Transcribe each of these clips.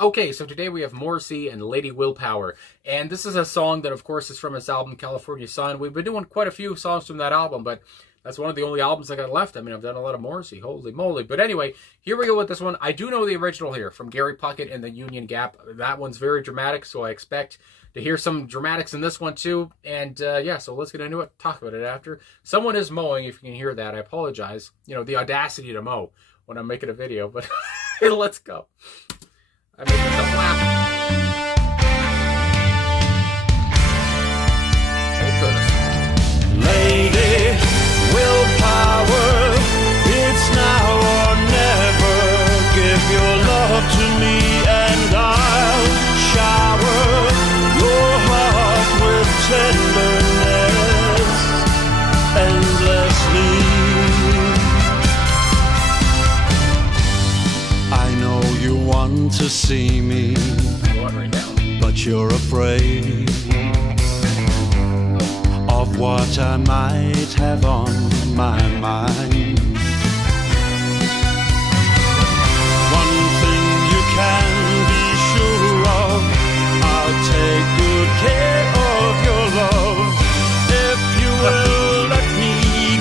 Okay, so today we have Morrissey and Lady Willpower, and this is a song that, of course, is from his album California Sun. We've been doing quite a few songs from that album, but that's one of the only albums I got left. I mean, I've done a lot of Morrissey, holy moly. But anyway, here we go with this one. I do know the original here from Gary Puckett and the Union Gap. That one's very dramatic, so I expect to hear some dramatics in this one too. And yeah, so let's get into it, talk about it after. Someone is mowing, if you can hear that. I apologize. You know, the audacity to mow when I'm making a video, but let's go. I made myself laugh. Oh, goodness. Lady, willpower, it's now or never. Give your love to me and I'll shower your heart with tenderness endlessly. I know you want to see me, but you're afraid of what I might have on my mind. One thing you can be sure of, I'll take good care of your love if you will let me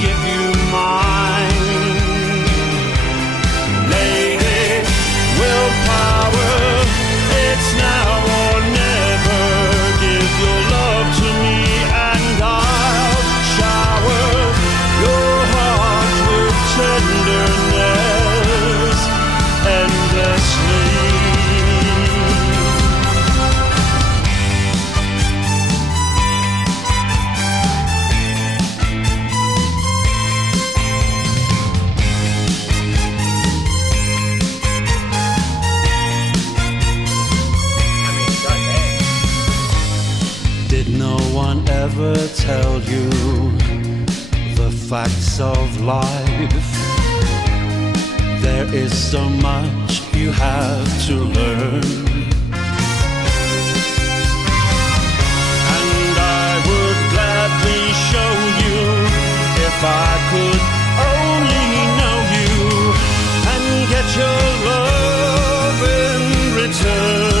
give you mine. Lady, willpower, it's now or never. Give your love to me and I'll shower your heart with tenderness endlessly. Did no one ever tell you the facts of life? There is so much you have to learn, and I would gladly show you if I could only know you and get your love in return.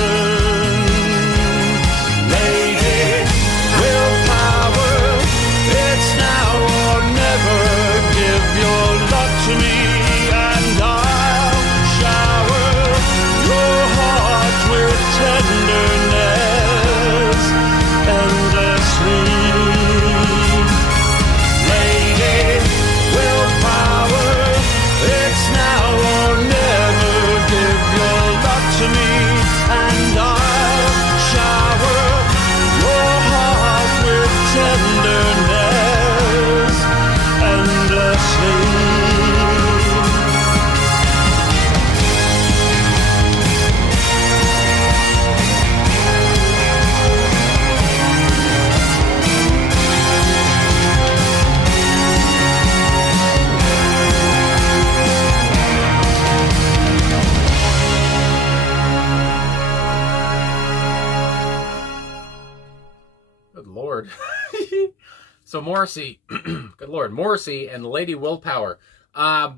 Lady, willpower, it's now or never. Give your love to me and I'll shower your heart with tenderness endlessly. Lady, willpower, it's now or never. Give your love to me and I'll shower your heart with tenderness endlessly. Good Lord. So Morrissey, good Lord, Morrissey and Lady Willpower. My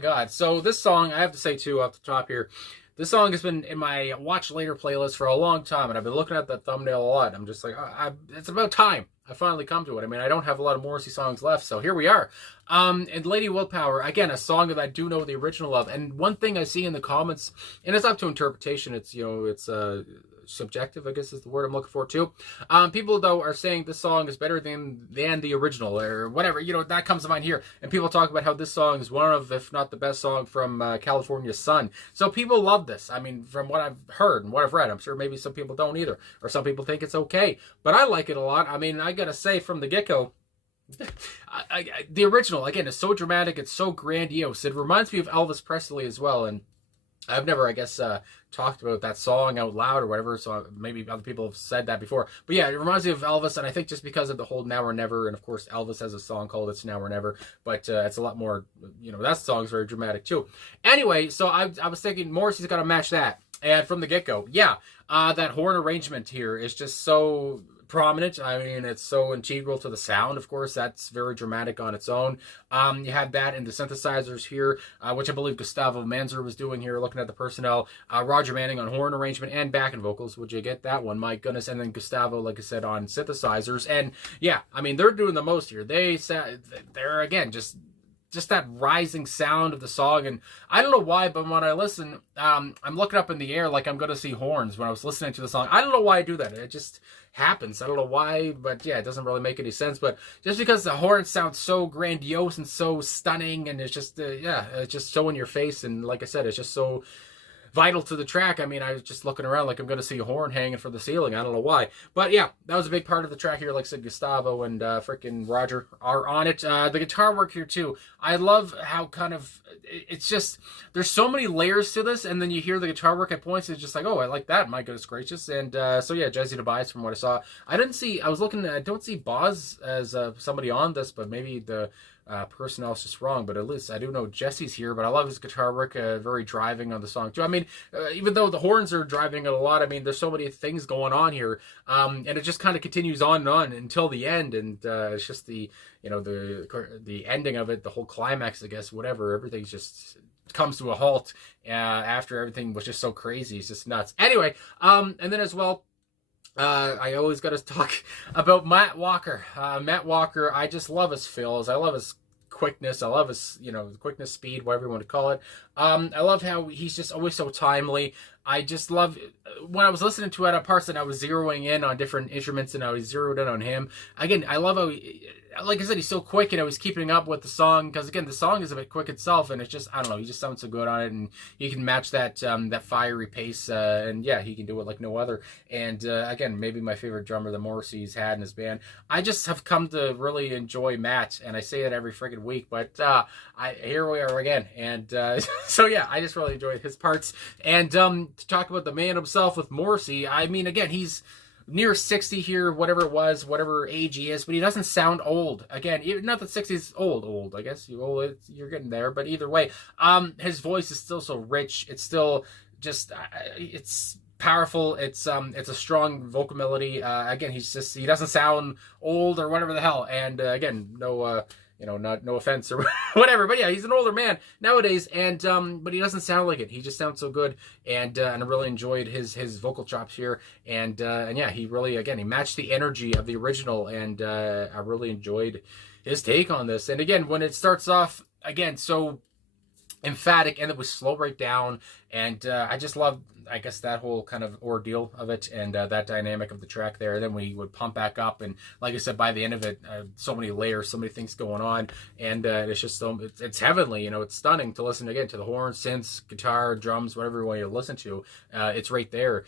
God. So this song, I have to say too, off the top here, this song has been in my Watch Later playlist for a long time, and I've been looking at that thumbnail a lot. I'm just like, it's about time I finally come to it. I mean, I don't have a lot of Morrissey songs left, so here we are. And Lady Willpower, again, a song that I do know the original of. And one thing I see in the comments, and it's up to interpretation, it's, you know, it's subjective, I guess is the word I'm looking for too. People though are saying this song is better than the original or whatever, you know, that comes to mind here. And people talk about how this song is one of, if not the best song from California Sun. So people love this. I mean, from what I've heard and what I've read, I'm sure maybe some people don't either, or some people think it's okay, but I like it a lot. I mean, I gotta say from the get-go, the original, again, is so dramatic, it's so grandiose. It reminds me of Elvis Presley as well, and I've never, I guess, talked about that song out loud or whatever, so maybe other people have said that before. But yeah, it reminds me of Elvis, and I think just because of the whole Now or Never, and of course Elvis has a song called It's Now or Never, but it's a lot more, you know, that song's very dramatic too. Anyway, so I was thinking Morrissey's got to match that. And from the get-go, yeah, that horn arrangement here is just so prominent. I mean, it's so integral to the sound, of course. That's very dramatic on its own. You have that in the synthesizers here, which I believe Gustavo Manzer was doing here, looking at the personnel. Roger Manning on horn arrangement and backing vocals. Would you get that one? My goodness. And then Gustavo, like I said, on synthesizers. And yeah, I mean, they're doing the most here. They're, again, just that rising sound of the song. And I don't know why, but when I listen, I'm looking up in the air like I'm going to see horns when I was listening to the song. I don't know why I do that. It just happens. I don't know why, but yeah, it doesn't really make any sense. But just because the horns sound so grandiose and so stunning, and it's just, it's just so in your face. And like I said, it's just so vital to the track. I mean, I was just looking around like I'm going to see a horn hanging from the ceiling. I don't know why. But yeah, that was a big part of the track here. Like I said, Gustavo and freaking Roger are on it. The guitar work here too. I love how kind of, it's just, there's so many layers to this, and then you hear the guitar work at points, it's just like, oh, I like that, my goodness gracious. And so yeah, Jesse Tobias from what I saw. I don't see Boz as somebody on this, but maybe the personnel is just wrong, but at least I do know Jesse's here. But I love his guitar work, very driving on the song too. I mean, even though the horns are driving it a lot, I mean, there's so many things going on here, and it just kind of continues on and on until the end. And it's just the ending of it, the whole climax, I guess, whatever, everything's just comes to a halt after everything was just so crazy. It's just nuts. Anyway, and then as well, I always got to talk about Matt Walker. Matt Walker, I just love his fills. I love his quickness. I love his, quickness, speed, whatever you want to call it. I love how he's just always so timely. I just love, when I was listening to it at parts and I was zeroing in on different instruments and I was zeroed in on him. Again, I love how, like I said, he's so quick and I was keeping up with the song, because again, the song is a bit quick itself, and it's just, I don't know, he just sounds so good on it, and he can match that that fiery pace, and yeah, he can do it like no other. And again, maybe my favorite drummer that Morrissey's had in his band. I just have come to really enjoy Matt, and I say it every freaking week, but here we are again. And so yeah, I just really enjoyed his parts. And to talk about the man himself with Morrissey, I mean, again, he's near 60 here, whatever it was, whatever age he is, but he doesn't sound old. Again, not that 60 is old, I guess. You're getting there, but either way, his voice is still so rich. It's still just, it's powerful. It's a strong vocal melody. Again, he doesn't sound old or whatever the hell. And again, no offense or whatever, but yeah, he's an older man nowadays, and but he doesn't sound like it. He just sounds so good, and I really enjoyed his vocal chops here, and yeah, he really, again, he matched the energy of the original, and I really enjoyed his take on this. And again, when it starts off again so emphatic, and it was slow right down, and I just love, I guess, that whole kind of ordeal of it, and that dynamic of the track there. Then we would pump back up, and like I said, by the end of it, so many layers, so many things going on, and it's just it's heavenly. It's stunning to listen again to the horns, synths, guitar, drums, whatever you want to listen to. It's right there.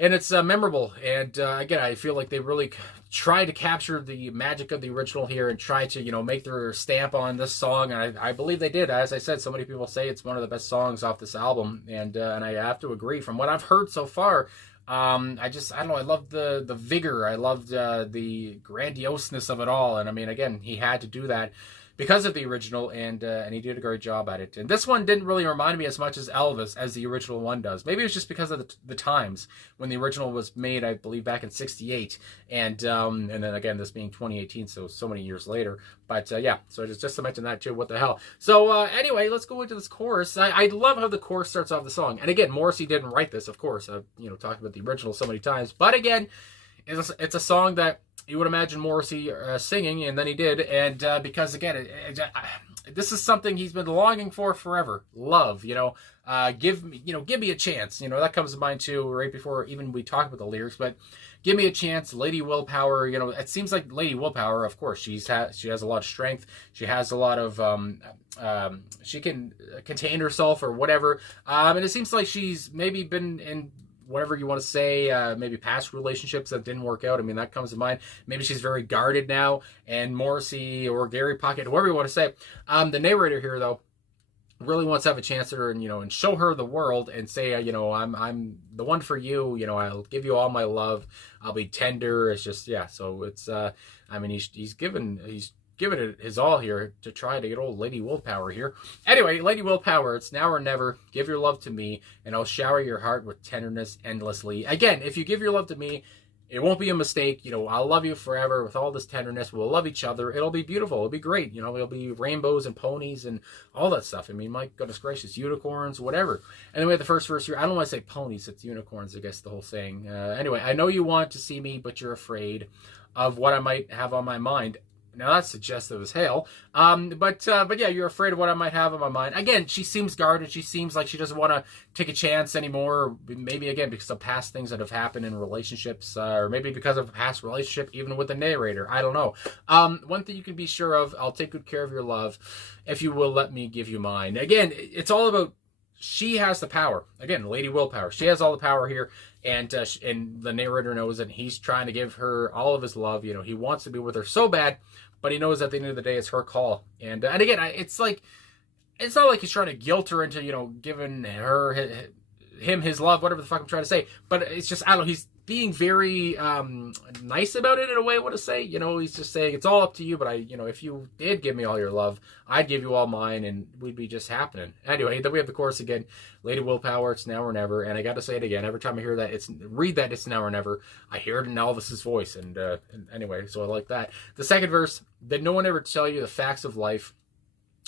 And it's memorable, and again, I feel like they really try to capture the magic of the original here and try to, make their stamp on this song, and I believe they did. As I said, so many people say it's one of the best songs off this album, and I have to agree. From what I've heard so far, I don't know, I loved the vigor, I loved the grandioseness of it all, and I mean, again, he had to do that because of the original, and he did a great job at it. And this one didn't really remind me as much as Elvis as the original one does. Maybe it was just because of the times when the original was made, I believe, back in '68, and then again, this being 2018, so many years later. But yeah, so just to mention that too. What the hell? So anyway, let's go into this chorus. I love how the chorus starts off the song. And again, Morrissey didn't write this, of course. I've talked about the original so many times, but again, it's a song that you would imagine Morrissey singing, and then he did, and because again, this is something he's been longing for forever. Love, give me a chance. That comes to mind too, right before even we talk about the lyrics. But give me a chance, Lady Willpower. It seems like Lady Willpower. Of course, she has a lot of strength. She has a lot of she can contain herself or whatever. And it seems like she's maybe been in, whatever you want to say, maybe past relationships that didn't work out. I mean, that comes to mind. Maybe she's very guarded now, and Morrissey or Gary Puckett, whatever you want to say. The narrator here, though, really wants to have a chance at her and show her the world and say, I'm the one for you. I'll give you all my love. I'll be tender. It's just, yeah. So it's, I mean, he's given it his all here to try to get old Lady Willpower here. Anyway, Lady Willpower, it's now or never. Give your love to me, and I'll shower your heart with tenderness endlessly. Again, if you give your love to me, It won't be a mistake. You know, I'll love you forever with all this tenderness. We'll love each other. It'll be beautiful. It'll be great. You know, it'll be rainbows and ponies and all that stuff. I mean, my goodness gracious, unicorns, whatever. And then we have the first verse here. I don't want to say ponies. It's unicorns, I guess, the whole saying. Anyway, I know you want to see me, but you're afraid of what I might have on my mind. Now that's suggestive as hell. But yeah, you're afraid of what I might have on my mind. Again, she seems guarded. She seems like she doesn't want to take a chance anymore. Maybe again because of past things that have happened in relationships, or maybe because of a past relationship, even with the narrator. I don't know. One thing you can be sure of: I'll take good care of your love, if you will let me give you mine. Again, it's all about. She has the power. Again, Lady Willpower. She has all the power here, and the narrator knows it. He's trying to give her all of his love. You know, he wants to be with her so bad, but he knows at the end of the day it's her call. And again, it's like it's not like he's trying to guilt her into, you know, giving him his love, whatever the fuck I'm trying to say. But it's just, I don't know, he's being very nice about it in a way, I want to say. You know, he's just saying, it's all up to you, but you know, if you did give me all your love, I'd give you all mine, and we'd be just happening. Anyway, then we have the chorus again. Lady Willpower, it's now or never. And I got to say it again. Every time I hear that, read that, it's now or never, I hear it in Elvis's voice. And anyway, so I like that. The second verse, did no one ever tell you the facts of life?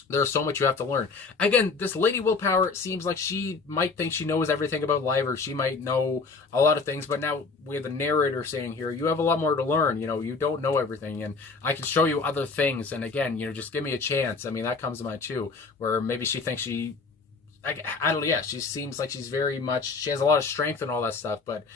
There's so much you have to learn. Again, this Lady Willpower seems like she might think she knows everything about life, or she might know a lot of things, but now we have the narrator saying here, you have a lot more to learn. You know, you don't know everything, and I can show you other things. And again, you know, just give me a chance. I mean, that comes to mind too, where maybe she thinks I don't know, yeah, she seems like she's very much, she has a lot of strength and all that stuff, but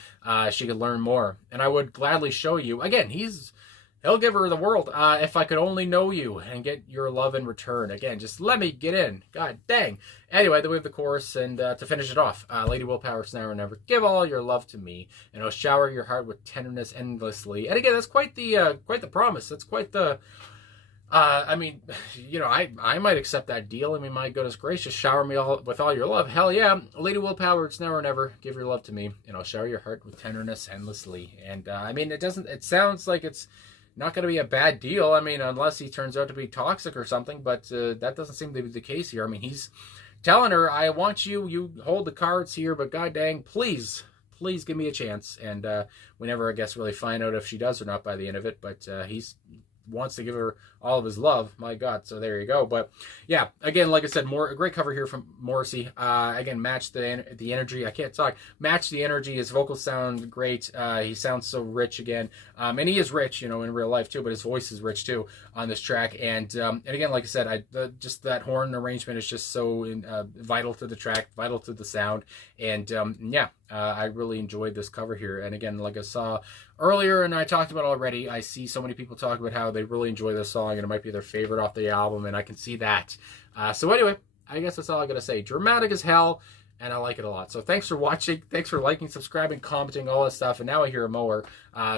she could learn more. And I would gladly show you. Again, he'll give her the world if I could only know you and get your love in return. Again, just let me get in. God dang. Anyway, then we have the chorus, and to finish it off, Lady Willpower, it's now or never. Give all your love to me, and I'll shower your heart with tenderness endlessly. And again, that's quite the promise. That's quite the. I mean, you know, I might accept that deal. I mean, my goodness gracious, shower me with all your love. Hell yeah. Lady Willpower, it's now or never. Give your love to me, and I'll shower your heart with tenderness endlessly. And I mean, it sounds like it's not going to be a bad deal. I mean, unless he turns out to be toxic or something, but that doesn't seem to be the case here. I mean, he's telling her, I want you, you hold the cards here, but god dang, please give me a chance. And we never, I guess, really find out if she does or not by the end of it, but he's wants to give her all of his love. My God. So there you go. But yeah, again, like I said, a great cover here from Morrissey. Again, match the energy. I can't talk. Match the energy. His vocals sound great. He sounds so rich again. And he is rich, you know, in real life too, but his voice is rich too on this track. And again, like I said, just that horn arrangement is just so vital to the track, vital to the sound. And yeah, I really enjoyed this cover here. And again, like I saw earlier and I talked about already, I see so many people talk about how they really enjoy this song and it might be their favorite off the album, and I can see that. So anyway, I guess that's all I gotta say. Dramatic as hell, and I like it a lot. So thanks for watching, thanks for liking, subscribing, commenting, all that stuff. And now I hear a mower.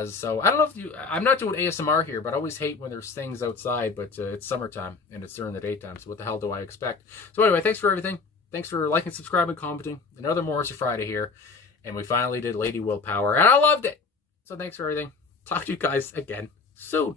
So I don't know if I'm not doing ASMR here, but I always hate when there's things outside, but it's summertime and it's during the daytime, so what the hell do I expect? So anyway, thanks for everything. Thanks for liking, subscribing, commenting. Another Morrissey Friday here. And we finally did Lady Willpower, and I loved it. So thanks for everything. Talk to you guys again soon.